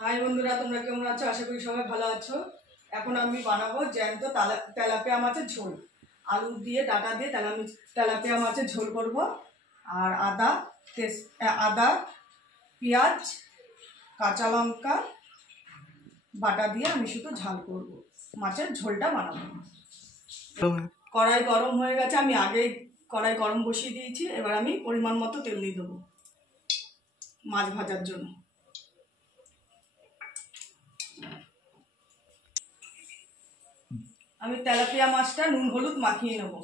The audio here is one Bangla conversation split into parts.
হাই বন্ধুরা, তোমরা কেমন আছো? আশা করি সবাই ভালো আছো। এখন আমি বানাবো জ্যান্ত তেলাপিয়া মাছের ঝোল। আলু দিয়ে ডাটা দিয়ে তেলাপিয়া মাছের ঝোল করব। আর আদা পেঁয়াজ কাঁচা লঙ্কা বাটা দিয়ে আমি শুধু ঝাল করব, মাছের ঝোলটা বানাবো। কড়াই গরম হয়ে গেছে, আমি আগেই কড়াই গরম বসিয়ে দিয়েছি। এবার আমি পরিমাণ মতো তেল দিয়ে দেবো মাছ ভাজার জন্য। আমি তেলাপিয়া মাছটা নুন হলুদ মাখিয়ে নেব।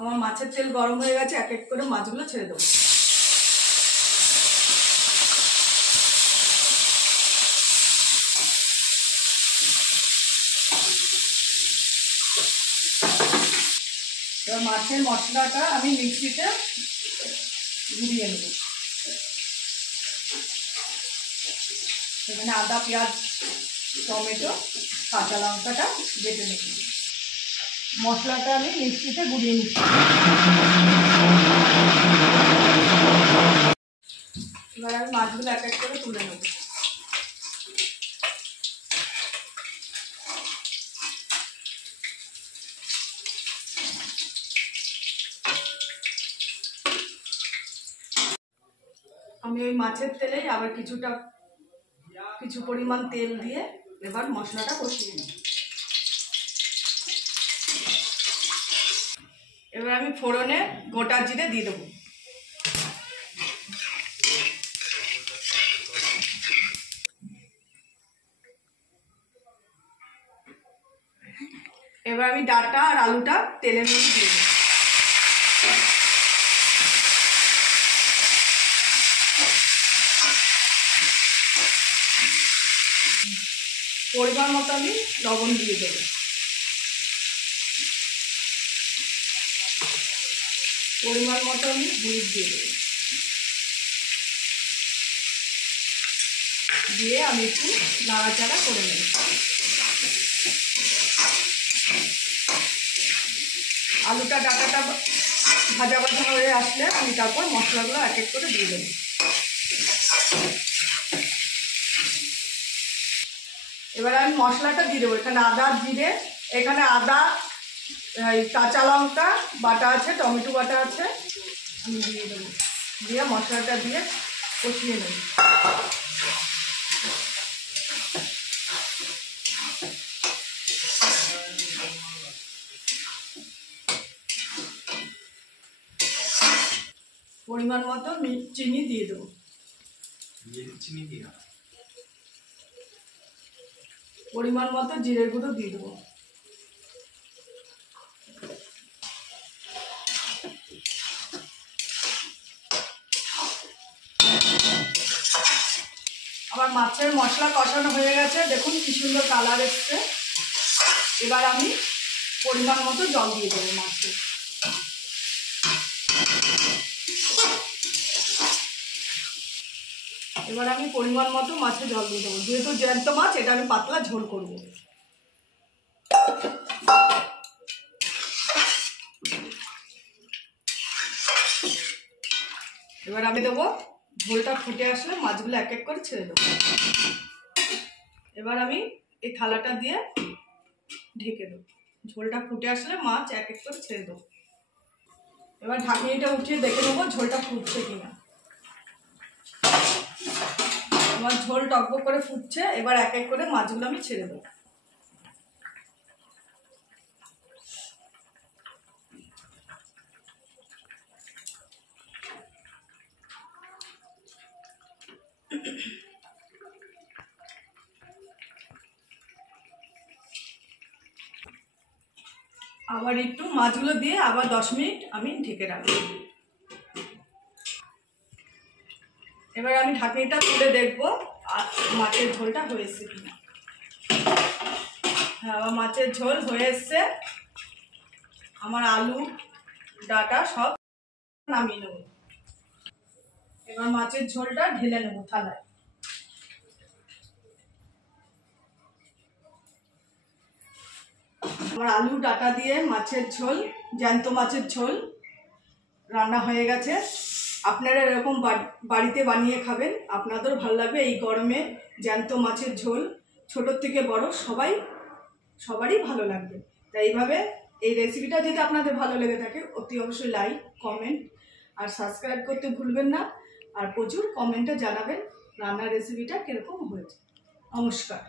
আমার মাছের তেল গরম হয়ে গেছে, এক এক করে মাছগুলো ছেড়ে দেবো। এবার মাছের মশলাটা আমি মিক্সিতে গুঁড়িয়ে নেব। এখানে আদা পেঁয়াজ টমেটো কাঁচা লঙ্কাটা বেটে নেব। মশলাটা আমি মিক্সিতে গুঁড়িয়ে নিচ্ছি। এবার আমি মাছগুলো এক এক করে তুলে নেব। আমি ওই মাছের তেলেই আবার কিছু পরিমাণ তেল দিয়ে এবার মশলাটা কষিয়ে নেব। এবার আমি ফোড়নে গোটা জিরে দিয়ে দেবো। এবার আমি ডাটা আর আলুটা তেলের মধ্যে দিয়ে দেবো। পরিমাণ মতো আমি লবণ দিয়ে দেবো। পরিমাণ মতো আমি হলুদ দিয়ে দেবো। দিয়ে আমি একটু নাড়াচাড়া করে নেব। আলুটা ডাটাটা ভাজা ভাজা হয়ে আসলে আমি তারপর মশলাগুলো এক এক করে দিয়ে দেবো। এবার আমি মশলাটা দিয়ে দেবো। এখানে আদা জিরে, এখানে আদা কাঁচা লঙ্কা বাটা আছে, টমেটো বাটা আছে, আমি দিয়ে দেবো। দিয়ে মশলাটা দিয়ে কষিয়ে নেব। পরিমাণ মতো চিনি দিয়ে দেবো। পরিমাণ মতো জিরে গুঁড়ো দিয়ে দেবো। আমার মাছের মশলা কষানো হয়ে গেছে, দেখুন কি সুন্দর কালার এসছে। এবার আমি পরিমাণ মতো জল দিয়ে দেবো মাছে। এবার আমি পরিমাণ মতো মাছে জল দিয়ে দেবো। যেহেতু জ্যান্ত মাছ, এটা আমি পাতলা ঝোল করব। এবার আমি দেবো, ঝোলটা ফুটে আসলে মাছগুলো এক এক করে ছেড়ে দেবো। এবার আমি এই থালাটা দিয়ে ঢেকে দেবো। ঝোলটা ফুটে আসলে মাছ এক এক করে ছেড়ে দেবো। এবার ঢাকনিটা উঠিয়ে দেখে নেবো ঝোলটা ফুটছে কিনা। আমার ঝোল টকবক করে ফুটছে। এবার এক এক করে মাছগুলো আমি ছেড়ে দেবো। আবার একটু মাছগুলো দিয়ে আবার 10 মিনিট আমি ঢেকে রাখবো। এবার আমি ঢাকনিটা তুলে দেখবো আর মাছের ঝোলটা হয়েছে কিনা। হ্যাঁ, আমার মাছের ঝোল হয়ে এসছে। আমার আলু ডাটা সব নামিয়ে নেব। এবার মাছের ঝোলটা ঢেলে নেব থালায়। আমার আলু ডাটা দিয়ে মাছের ঝোল, জ্যান্ত মাছের ঝোল রান্না হয়ে গেছে। আপনারা এরকম বাড়িতে বানিয়ে খাবেন, আপনাদেরও ভালো লাগবে। এই গরমে জ্যান্ত মাছের ঝোল ছোটোর থেকে বড় সবারই ভালো লাগবে। তাই এইভাবে এই রেসিপিটা যদি আপনাদের ভালো লেগে থাকে অতি অবশ্যই লাইক, কমেন্ট আর সাবস্ক্রাইব করতে ভুলবেন না। আর প্রচুর কমেন্টে জানাবেন রান্নার রেসিপিটা কীরকম হয়েছে। নমস্কার।